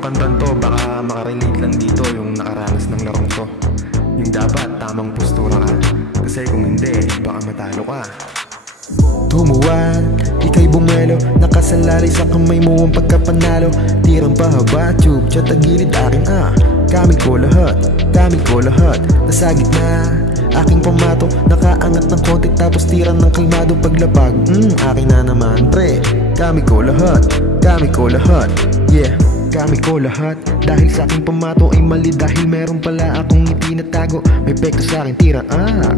tong kantang to, baka makarelate lang dito yung nakaranas ng larong to. Yung dapat tamang postura ka, kasi kung hindi, baka matalo ka. Tumuwan, ika'y bumelo, nakasalalay sa kamay mo ang pagkapanalo. Tirang pahaba, tube, tsa tagilid akin Gamit ko lahat, nasa gitna aking pamato, nakaangat ng konti tapos tira ng kalmado paglapag. Akin na naman pre, gamit ko lahat, yeah. Gamit ko lahat, dahil sa aking pamato ay mali, dahil meron pala akong itinatago. May pekto sa aking tira,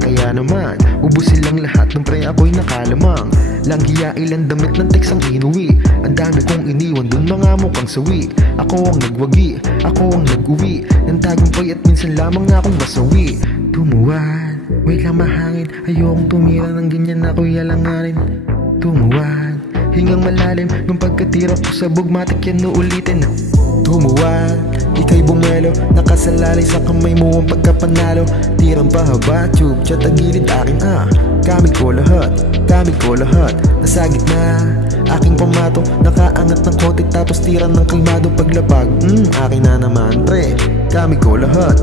kaya naman ubusin lang lahat ng pre, ako'y nakalamang. Langhiya ilang damit ng text ang inuwi, ang dami kong iniwan dun mga mukhang sawi. Ako ang nagwagi, ako ang nag-uwi ng tagumpay at minsan lamang akong masawi. Tumuwan, wait lang mahangin, ayokong tumira ng ganyan, ako'y alanganin. Tumuwan, hingang malalim, nung pagkatira ko sa bugmatik yan uulitin. Tumuwan, ika'y bumelo, nakasalalay sa kamay mo ang pagkapanalo. Tirang pahaba, tube, tsa tagilid akin Gamit ko lahat, nasa gitna aking pamato, nakaangat ng konti tapos tira ng kalmado paglapag. Akin na naman pre, gamit ko lahat,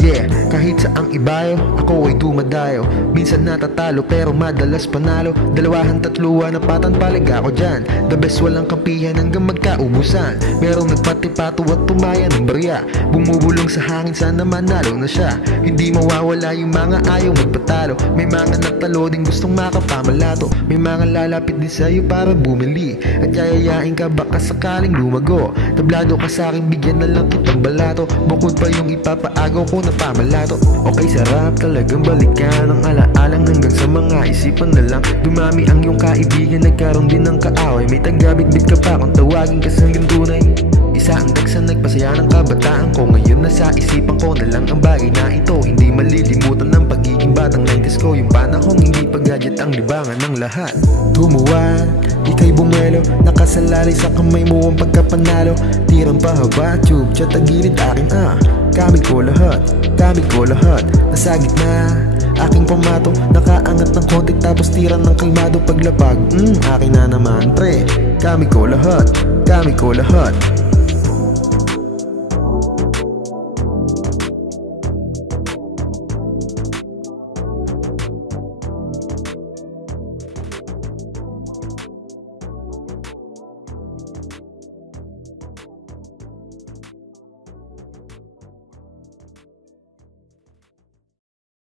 yeah. Kahit saang ibayo, ako ay dumadayo. Minsan natatalo pero madalas panalo. Dalawahan tatluhan na patanpalig ako dyan. The best walang kampihan hanggang magkaubusan. Merong nagpatipato at tumaya ng barya. Bumubulong sa hangin, sana manalo na siya. Hindi mawawala yung mga ayaw magpatalo. May mga natalo din gustong makapamalato. May mga lalapit din sa'yo para bumili at yayayain ka baka sakaling lumago. Tablado ka sa'kin, bigyan na lang kitang balato. Bukod pa yung ipapaagaw ko na pamalato. Okay, sarap talagang balikan ang alaalang hanggang sa mga isipan na lang. Dumami ang iyong kaibigan, nagkaroon din ng kaaway. May tagabitbit ka pa kung tawagin ka hanggang tunay. Isa ang dagsa nagpasaya ng kabataan ko. Ngayon nasa isipan ko na lang ang bagay na ito. Hindi malilimutan ng pagiging batang 90s ko. Yung panahong hindi pag-gadget ang libangan ng lahat. Tumuwan, ika'y bumelo, nakasalalay sa kamay mo ang pagkapanalo. Tirang pahaba, tube, tsa tagilid akin Gamit ko lahat, nasa gitna aking pamato, nakaangat ng konti tapos tira ng kalmado paglapag. Akin na naman pre, gamit ko lahat.